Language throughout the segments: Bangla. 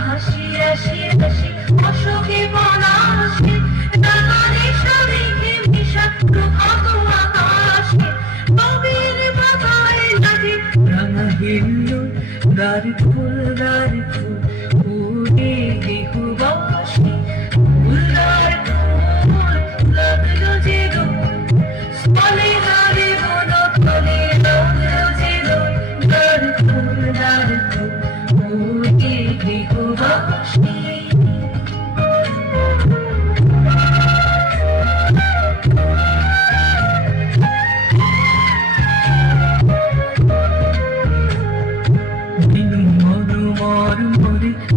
হাসি হাসি হাসি অশোকে পলাশে ডাকানি সবিকে বিষাক্ত ক্ষত আকাশে কবির পাতায় লাগে রাঙা হিল্লোল দার ফুল উড়ে দেহবাসী ফুলদার ফুল লাগলো যে স্থলে দাঁড়ে বনতলে লাগলো যে দার ফুল উড়ে দেহবাসী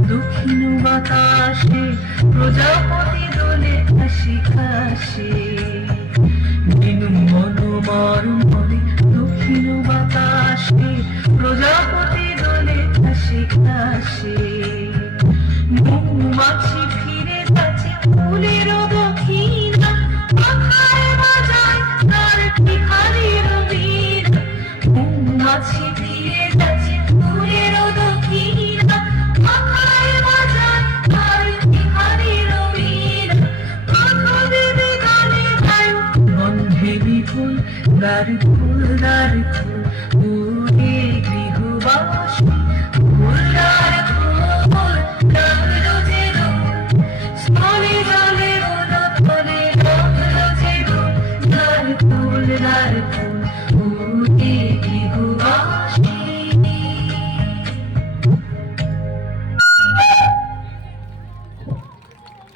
দক্ষিণ বাতাসে প্রজাপতি দোলে হাসি খাসে দিনু মনোমর মরে দক্ষিণ বাতাসে প্রজাপতি দোলে হাসি খাসে